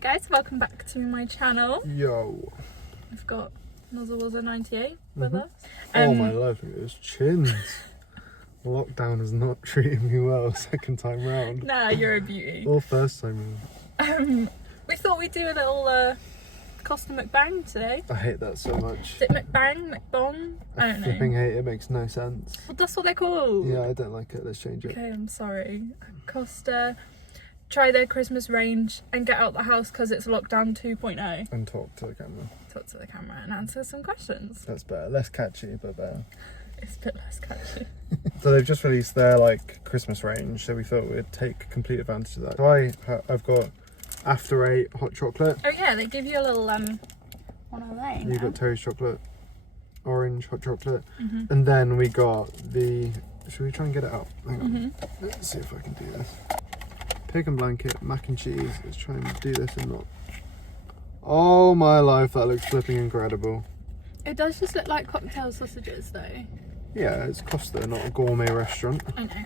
guys, welcome back to my channel. Yo. We've got Nozzlewazer98 with us. Oh my life, look at his chins. Lockdown is not treating me well second time round. Nah, you're a beauty. Or first time round. We thought we'd do a little Costa Mukbang today. I hate that so much. Is it Mukbang? Mukbang? I don't know. Flipping hate it, makes no sense. Well, that's what they're called. Yeah, I don't like it. Let's change it. Okay, I'm sorry. Costa, try their Christmas range and get out the house because it's lockdown 2.0. And talk to the camera. Talk to the camera and answer some questions. That's better. Less catchy, but better. It's a bit less catchy. So they've just released their Christmas range, so we thought we'd take complete advantage of that. So I've got After 8 hot chocolate. Oh yeah, they give you a little one of those. You've got Terry's chocolate, orange hot chocolate, and then we got the. Should we try and get it out? Hang on. Let's see if I can do this. Pig and blanket, mac and cheese. Let's try and do this and not. Oh my life, that looks flipping incredible. It does just look like cocktail sausages though. Yeah, it's Costa, not a gourmet restaurant. I know.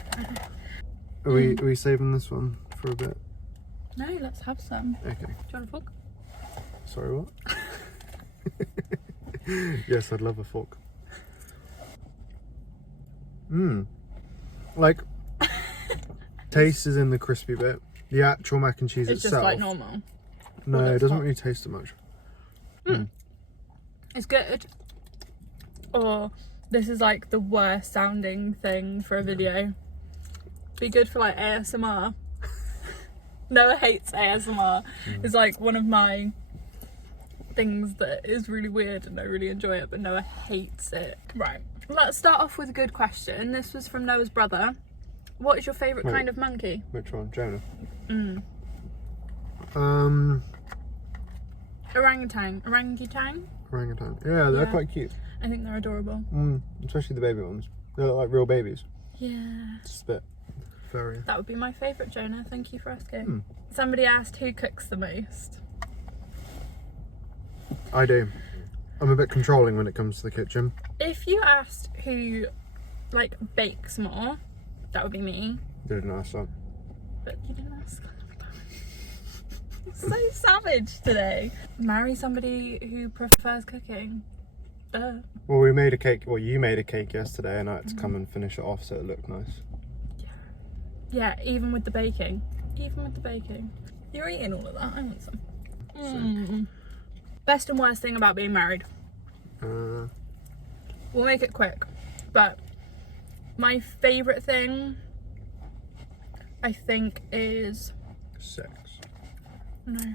Are we saving this one for a bit? No, let's have some. Okay. Do you want a fork? Sorry, what? Yes, I'd love a fork. Taste is in the crispy bit. The actual mac and cheese It's itself. just like normal. No, Well, it it's doesn't hot. really taste it much. It's good. Or this is like the worst sounding thing for a video. Be good for like ASMR. Noah hates ASMR. It's like one of my things that is really weird and I really enjoy it, but Noah hates it. Right, let's start off with a good question. This was from Noah's brother. What is your favourite kind of monkey? Which one? Jonah? Orangutan. Orangutan. Yeah, they're Yeah. quite cute. I think they're adorable. Especially the baby ones. They look like real babies. Yeah. Just a bit furry. That would be my favourite, Jonah. Thank you for asking. Somebody asked who cooks the most. I do. I'm a bit controlling when it comes to the kitchen. If you asked who bakes more, that would be me. Didn't ask that. But you didn't ask. So savage today. Marry somebody who prefers cooking. Duh. Well, we made a cake. Well, you made a cake yesterday, and I had to come and finish it off so it looked nice. Yeah, even with the baking. You're eating all of that. I want some. Best and worst thing about being married. Uh, We'll make it quick. But my favourite thing, I think, is... Sex. No.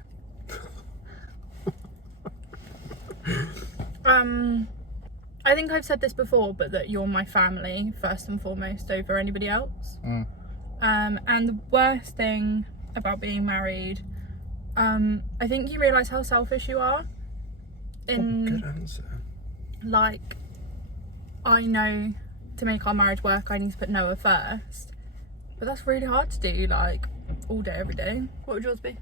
I think I've said this before, but that you're my family first and foremost over anybody else. And the worst thing about being married, I think you realise how selfish you are. Good answer. I know to make our marriage work I need to put Noah first, but that's really hard to do all day every day. What would yours be?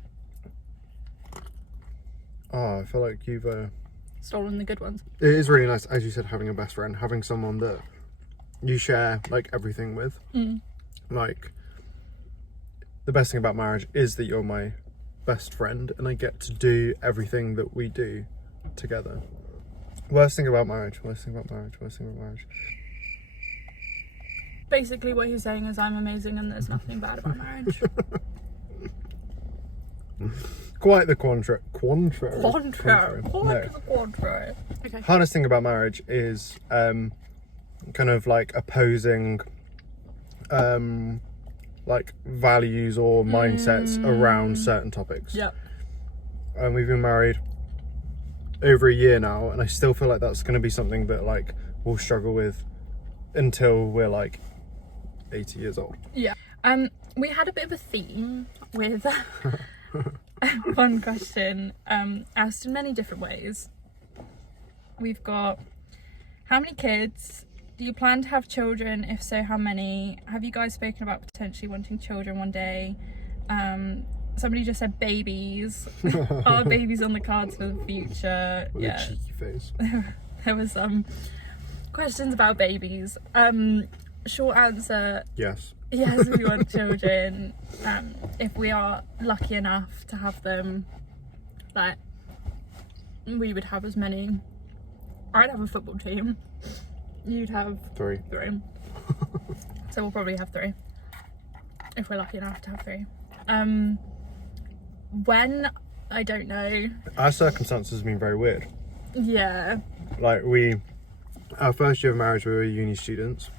Oh, I feel like you've Stolen the good ones. it is really nice, as you said, having a best friend, having someone that you share everything with. The best thing about marriage is that you're my best friend and I get to do everything that we do together. Worst thing about marriage. Basically what you're saying is I'm amazing and there's nothing bad about marriage. Quite the contrary. Contrary. No. Okay. Hardest thing about marriage is kind of opposing values or mindsets around certain topics. Yep. And we've been married over a year now, and I still feel like that's going to be something that we'll struggle with until we're 80 years old. Yeah. We had a bit of a theme with one question asked in many different ways. We've got, how many kids? Do you plan to have children? If so, how many? Have you guys spoken about potentially wanting children one day? Somebody just said babies. Are babies on the cards for the future? With a cheeky face. There was some questions about babies. Short answer, Yes. yes, we want children. If we are lucky enough to have them, like we would have as many. I'd have a football team. You'd have 3. So we'll probably have 3 if we're lucky enough to have 3. When, I don't know. Our circumstances have been very weird. Yeah. Like our first year of marriage, we were uni students,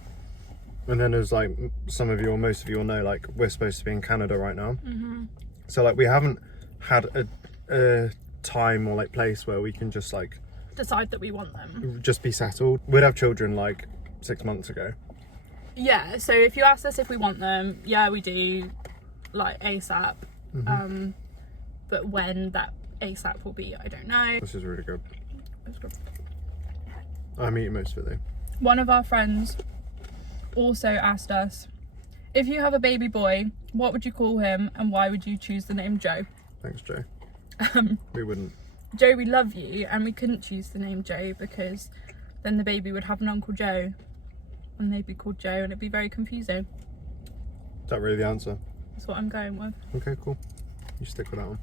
and then as like some of you or most of you will know, like we're supposed to be in Canada right now. So like we haven't had a time or like place where we can just like Decide that we want them. just be settled. We'd have children like 6 months ago. Yeah, so if you ask us if we want them, yeah, we do, like ASAP. But when that ASAP will be, I don't know. This is really good. It's good. I'm eating most of it though. One of our friends also asked us, if you have a baby boy, what would you call him and why would you choose the name Joe? Thanks, Joe. We wouldn't. Joe, we love you, and we couldn't choose the name Joe because then the baby would have an Uncle Joe and they'd be called Joe and it'd be very confusing. Is that really the answer? That's what I'm going with. Okay, cool. You stick with that one.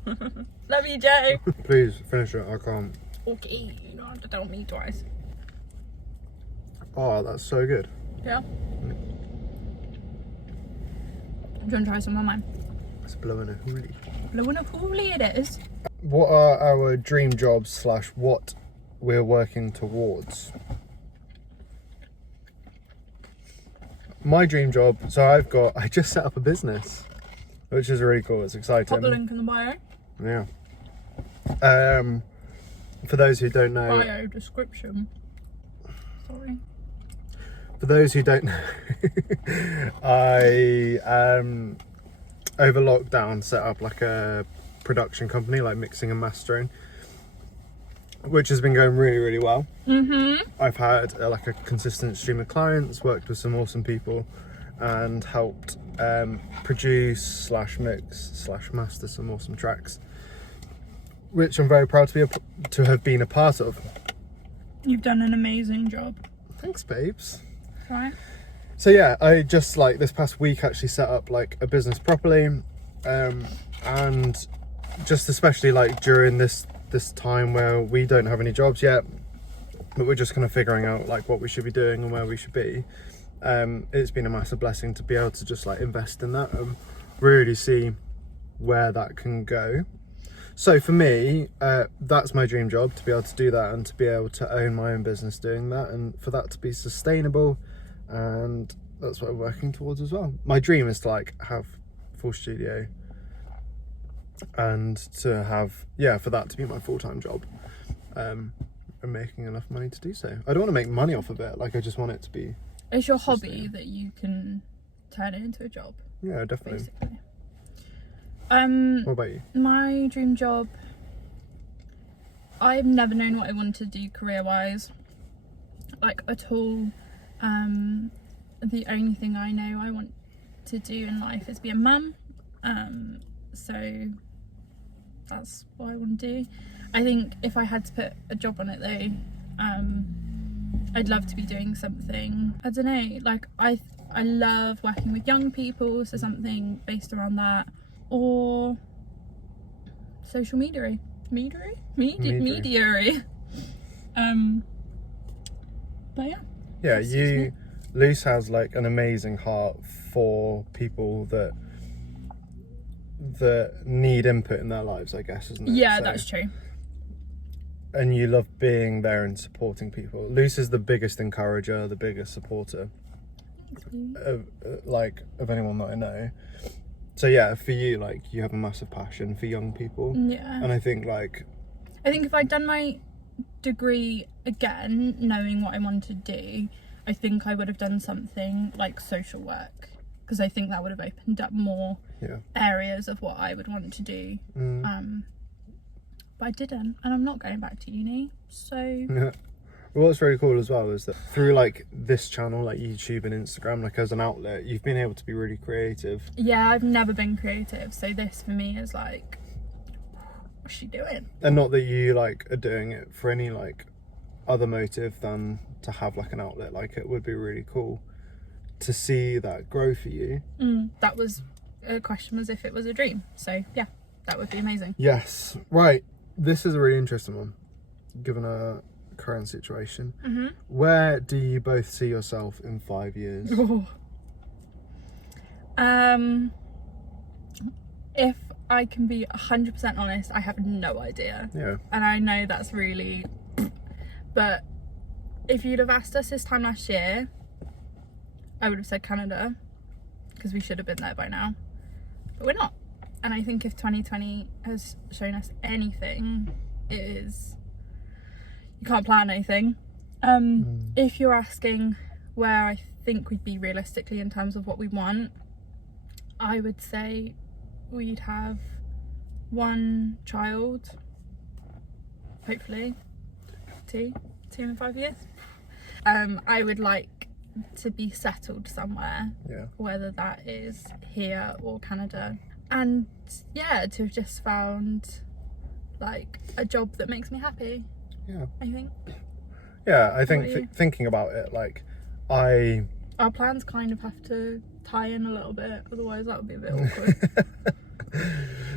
Love you, Joe. Please finish it. I can't. Okay, you don't have to tell me twice. Oh, that's so good. Yeah? Do you want to try some of mine? It's blowing a hoolie. Blowing a hoolie it is. What are our dream jobs / what we're working towards? My dream job, so I just set up a business, which is really cool. It's exciting. Pop the link in the bio. Yeah. For those who don't know, Bio description. Sorry. for those who don't know, I over lockdown set up like a production company, like mixing and mastering, which has been going really, really well. I've had like a consistent stream of clients, worked with some awesome people, and helped produce / mix / master some awesome tracks, which I'm very proud to have been a part of. You've done an amazing job. Thanks, babes. Right. So yeah, I just like this past week actually set up like a business properly, and just especially like during this time where we don't have any jobs yet, but we're just kind of figuring out like what we should be doing and where we should be. It's been a massive blessing to be able to just like invest in that and really see where that can go. So for me, that's my dream job, to be able to do that and to be able to own my own business doing that, and for that to be sustainable, and that's what I'm working towards as well. My dream is to like have full studio and to have, for that to be my full-time job, and making enough money to do so. I don't want to make money off of it, like I just want it to be, it's your hobby that you can turn it into a job. Yeah, definitely. Basically. What about you? My dream job, I've never known what I wanted to do career-wise, like at all. The only thing I know I want to do in life is be a mum. So that's what I want to do. I think if I had to put a job on it though, I'd love to be doing something, I don't know, like I love working with young people, so something based around that, or social media. But yeah. Luce has like an amazing heart for people that need input in their lives, I guess, isn't it? Yeah, so, that's true. And you love being there and supporting people. Luce is the biggest encourager, the biggest supporter of anyone that I know. So yeah, for you, like you have a massive passion for young people. Yeah. And I think if I'd done my degree again, knowing what I wanted to do, I think I would have done something like social work, because I think that would have opened up more areas of what I would want to do. But I didn't, and I'm not going back to uni, so... Well, what's very cool as well is that through like this channel, like YouTube and Instagram, like as an outlet, you've been able to be really creative. Yeah, I've never been creative, so this for me is like, what's she doing? And not that you like are doing it for any like other motive than to have like an outlet. Like it would be really cool to see that grow for you. That was a question, as if it was a dream, so yeah, that would be amazing. Yes, right. This is a really interesting one, given our current situation. Mm-hmm. Where do you both see yourself in 5 years? If I can be 100% honest, I have no idea. Yeah. And I know that's really... But if you'd have asked us this time last year, I would have said Canada, because we should have been there by now. But we're not. And I think if 2020 has shown us anything, it is... You can't plan anything. If you're asking where I think we'd be realistically in terms of what we want, I would say we'd have 1 child, hopefully, two in 5 years. I would like to be settled somewhere, whether that is here or Canada, and yeah, to have just found like a job that makes me happy. I think. Yeah, I think thinking about it, like our plans kind of have to tie in a little bit, otherwise that would be a bit awkward.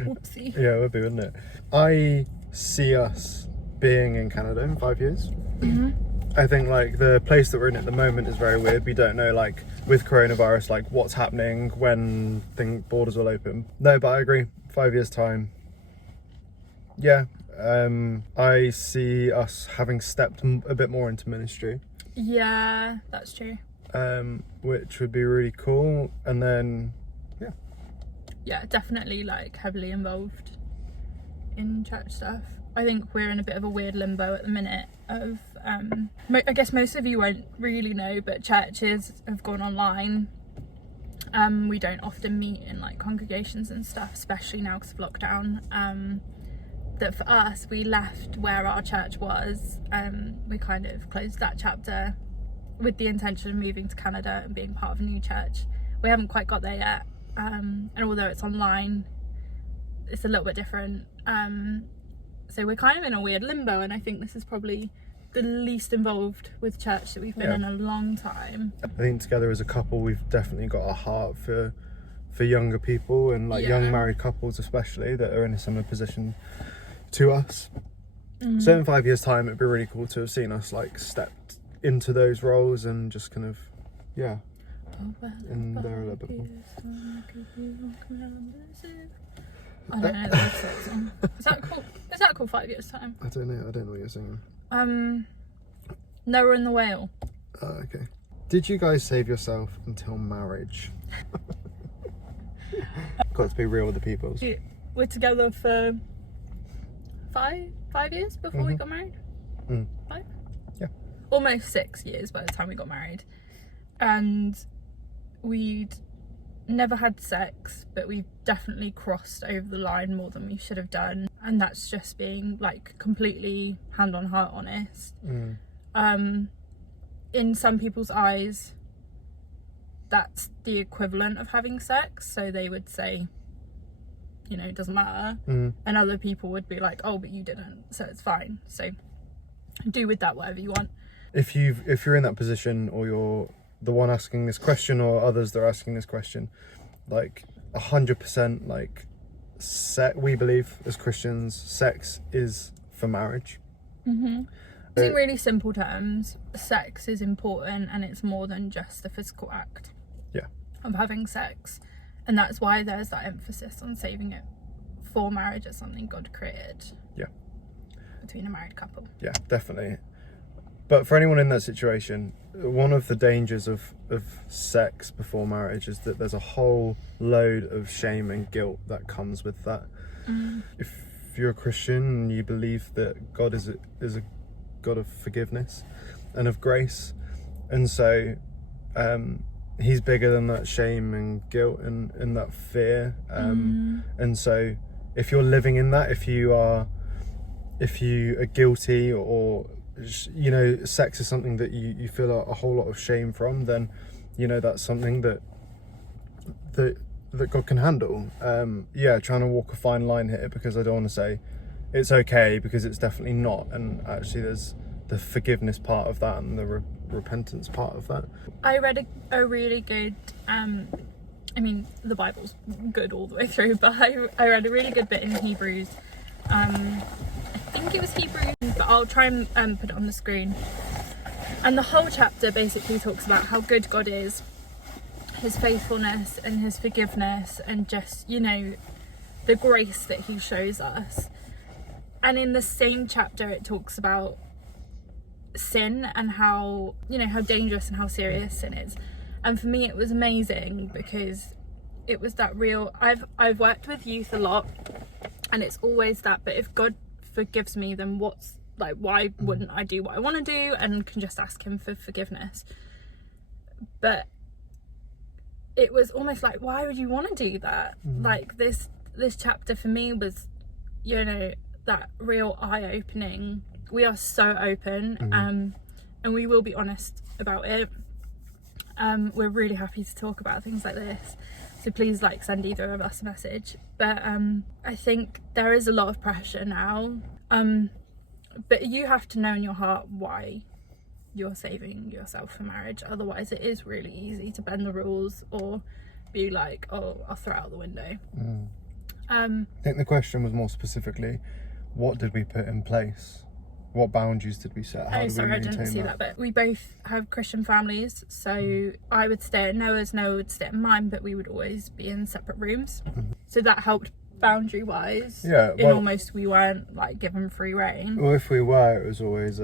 Whoopsie. Yeah, it would be, wouldn't it? I see us being in Canada in 5 years. Mm-hmm. I think like the place that we're in at the moment is very weird. We don't know, like with coronavirus, like what's happening, when borders will open. No, but I agree. 5 years time. Yeah. I see us having stepped a bit more into ministry. Yeah, that's true. Which would be really cool. And then, yeah, definitely like heavily involved in church stuff. I think we're in a bit of a weird limbo at the minute of, I guess most of you won't really know, but churches have gone online. We don't often meet in like congregations and stuff, especially now because of lockdown. That for us, we left where our church was. We kind of closed that chapter with the intention of moving to Canada and being part of a new church. We haven't quite got there yet. And although it's online, it's a little bit different. So we're kind of in a weird limbo, and I think this is probably the least involved with church that we've been in a long time. I think together as a couple, we've definitely got a heart for younger people and like young married couples especially that are in a similar position to us. So in 5 years time, it'd be really cool to have seen us like stepped into those roles and just kind of in there a little bit more. I don't know the rest of that song. Is that cool 5 years time? I don't know what you're singing. Noah and the Whale. Oh, okay. Did you guys save yourself until marriage? Got to be real with the peoples. We're together for five years before we got married. 5? Yeah. Almost 6 years by the time we got married. And we'd never had sex, but we've definitely crossed over the line more than we should have done. And that's just being like completely hand on heart honest. In some people's eyes, that's the equivalent of having sex, so they would say, you know, it doesn't matter. And other people would be like, oh, but you didn't, so it's fine. So do with that whatever you want. If you're in that position, or you're the one asking this question, or others that are asking this question, like 100%, like we believe as Christians, sex is for marriage. In really simple terms, sex is important, and it's more than just the physical act of having sex. And that's why there's that emphasis on saving it for marriage as something God created. Between a married couple. Yeah, definitely. But for anyone in that situation, one of the dangers of sex before marriage is that there's a whole load of shame and guilt that comes with that. If you're a Christian and you believe that God is a God of forgiveness and of grace, and so he's bigger than that shame and guilt and that fear, and so if you're living in that, if you are guilty, or you know, sex is something that you feel a whole lot of shame from, then you know that's something that God can handle. Trying to walk a fine line here, because I don't want to say it's okay, because it's definitely not, and actually there's the forgiveness part of that and the repentance part of that. I read a really good, I mean, the Bible's good all the way through, but I read a really good bit in Hebrews. I think it was Hebrew, but I'll try and put it on the screen. And the whole chapter basically talks about how good God is, his faithfulness and his forgiveness, and just, you know, the grace that he shows us. And in the same chapter it talks about sin and how, you know, how dangerous and how serious sin is. And for me it was amazing because it was that real, I've worked with youth a lot, and it's always that, but if God forgives me, then what's, like, why wouldn't I do what I want to do and can just ask him for forgiveness? But it was almost like, why would you want to do that? Like this chapter for me was, you know, that real eye-opening. We are so open, and we will be honest about it. We're really happy to talk about things like this, so please, like, send either of us a message. But I think there is a lot of pressure now, but you have to know in your heart why you're saving yourself for marriage. Otherwise it is really easy to bend the rules or be like, oh, I'll throw it out the window. I think the question was more specifically, what did we put in place? What boundaries did we set? How did we maintain I didn't see that. But we both have Christian families, so I would stay at Noah's, Noah would stay at mine, but we would always be in separate rooms. So that helped boundary wise. Yeah, in almost we weren't like given free reign. Well, if we were, it was always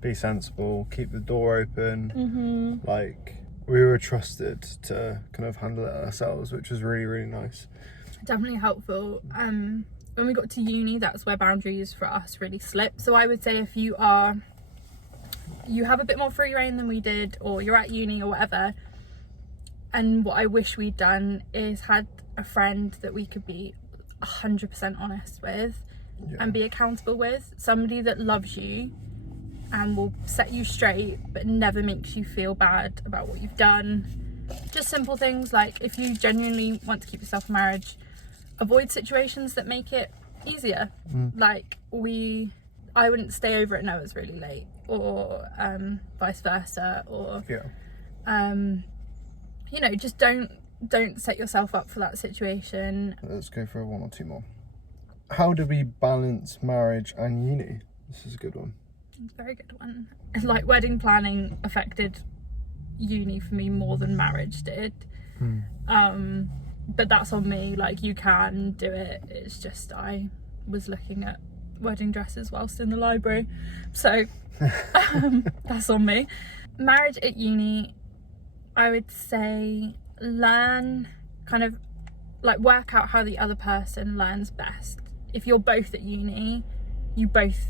be sensible, keep the door open. Like, we were trusted to kind of handle it ourselves, which was really, really nice. Definitely helpful. When we got to uni, that's where boundaries for us really slipped. So I would say if you have a bit more free reign than we did, or you're at uni or whatever, and what I wish we'd done is had a friend that we could be 100% honest with and be accountable with, somebody that loves you and will set you straight but never makes you feel bad about what you've done. Just simple things like, if you genuinely want to keep yourself in marriage, avoid situations that make it easier. Like I wouldn't stay over at Noah's really late, or vice versa, or you know, just don't set yourself up for that situation. Let's go for one or two more. How do we balance marriage and uni? This is a good one. It's a very good one. Like, wedding planning affected uni for me more than marriage did. But that's on me. Like, you can do it, it's just I was looking at wedding dresses whilst in the library, so that's on me. Marriage at uni, I would say learn, kind of like work out how the other person learns best. If you're both at uni, you both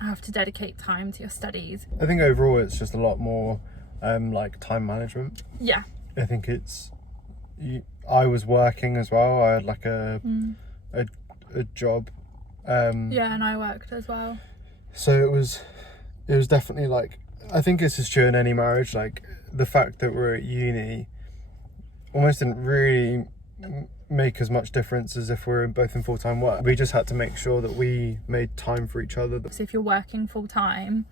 have to dedicate time to your studies. I think overall it's just a lot more like time management. Yeah, I think I was working as well. I had like a job. Yeah, and I worked as well. So it was definitely like, I think this is true in any marriage. Like, the fact that we're at uni almost didn't really make as much difference as if we're both in full-time work. We just had to make sure that we made time for each other. So if you're working full-time,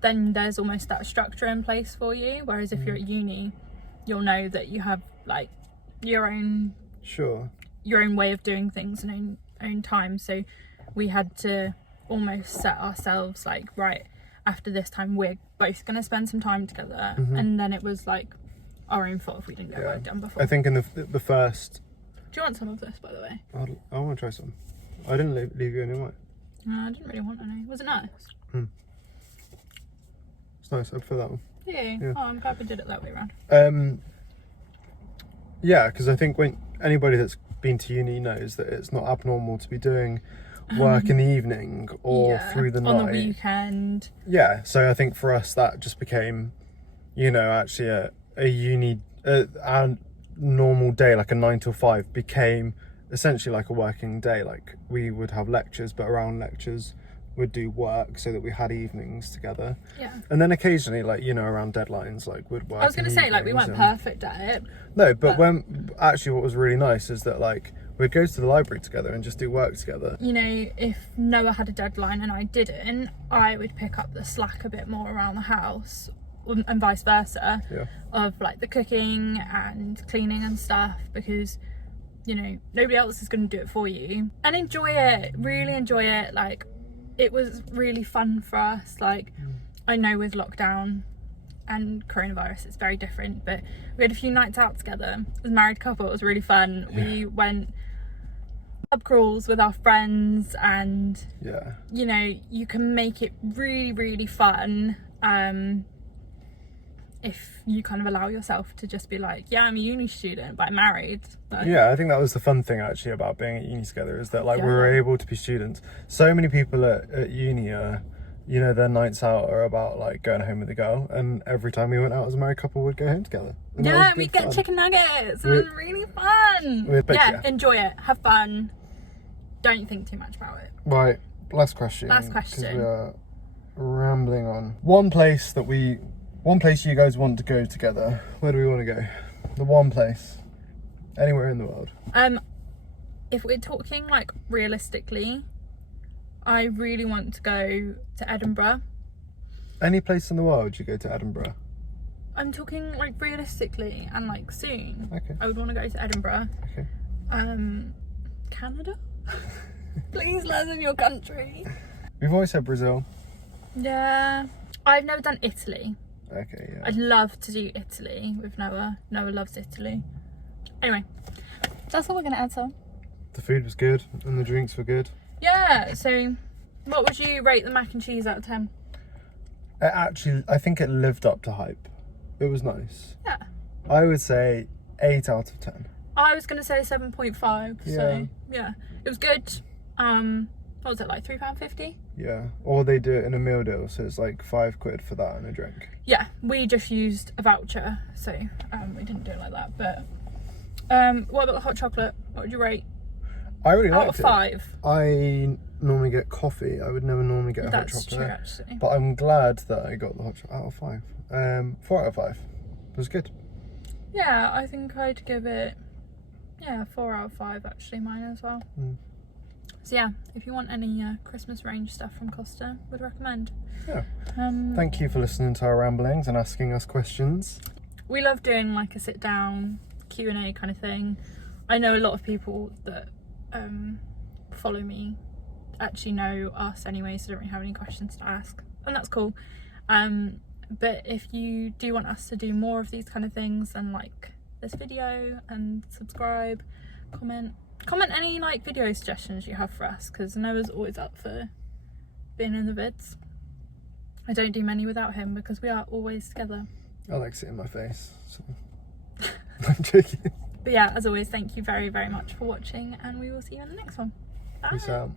then there's almost that structure in place for you, whereas if you're at uni, you'll know that you have like your own way of doing things and own time. So we had to almost set ourselves like, right, after this time we're both going to spend some time together, and then it was like our own fault if we didn't get work done before. I think in the first... Do you want some of this, by the way? I want to try some. I didn't leave you any white. No, I didn't really want any. Was it nice? It's nice. I'd prefer that one. Yeah. Oh, I'm glad we did it that way around. Yeah, because I think when anybody that's been to uni knows that it's not abnormal to be doing work in the evening or through the night. On the weekend. Yeah, so I think for us that just became, you know, actually a uni, our normal day, like a 9 till 5, became essentially like a working day. Like, we would have lectures, but around lectures we'd do work, so that we had evenings together. Yeah. And then occasionally, like, you know, around deadlines, like, we'd work. I was going to say, like, we weren't perfect at it. No, but when actually what was really nice is that, like, we'd go to the library together and just do work together. You know, if Noah had a deadline and I didn't, I would pick up the slack a bit more around the house, and vice versa, of like the cooking and cleaning and stuff, because you know, nobody else is going to do it for you. And enjoy it, really enjoy it. Like, it was really fun for us. Like, I know with lockdown and coronavirus it's very different, but we had a few nights out together as a married couple. It was really fun. We went pub crawls with our friends, and you know, you can make it really, really fun if you kind of allow yourself to just be like, yeah, I'm a uni student, but I'm married. Like, yeah, I think that was the fun thing actually about being at uni together, is that like we were able to be students. So many people at uni are, you know, their nights out are about like going home with a girl, and every time we went out as a married couple we'd go home together. And yeah, we'd get chicken nuggets. It was really fun. Yeah, enjoy it, have fun, don't think too much about it. Right, last question. Because we are rambling on. One place you guys want to go together. Where do we want to go? The one place. Anywhere in the world. If we're talking like realistically, I really want to go to Edinburgh. Any place in the world you go to Edinburgh? I'm talking like realistically and like soon. Okay. I would want to go to Edinburgh. Okay. Canada? Please let us in your country. We've always said Brazil. Yeah. I've never done Italy. Okay, yeah. I'd love to do Italy with Noah. Noah loves Italy. Anyway, that's all we're going to answer. The food was good and the drinks were good. Yeah, so what would you rate the mac and cheese out of 10? I think it lived up to hype. It was nice. Yeah. I would say 8 out of 10. I was going to say 7.5. Yeah. So, yeah. It was good. What was it, like £3.50? Yeah. Or they do it in a meal deal, so it's like £5 for that and a drink. Yeah, we just used a voucher, so we didn't do it like that. But what about the hot chocolate? What would you rate? I really liked it. Out of 5. I normally get coffee. I would never normally get a hot chocolate. That's true, actually. But I'm glad that I got the hot chocolate out of 5. 4 out of 5. It was good. Yeah, I think I'd give it 4 out of 5 actually, mine as well. So yeah, if you want any Christmas range stuff from Costa, would recommend. Yeah. Thank you for listening to our ramblings and asking us questions. We love doing like a sit down Q&A kind of thing. I know a lot of people that follow me actually know us anyway, so don't really have any questions to ask, and that's cool. But if you do want us to do more of these kind of things, then like this video and subscribe, comment any like video suggestions you have for us, because Noah's always up for being in the vids. I don't do many without him because we are always together. I like seeing my face, so I'm joking. But yeah, as always, thank you very, very much for watching, and we will see you in the next one. Bye. Peace out.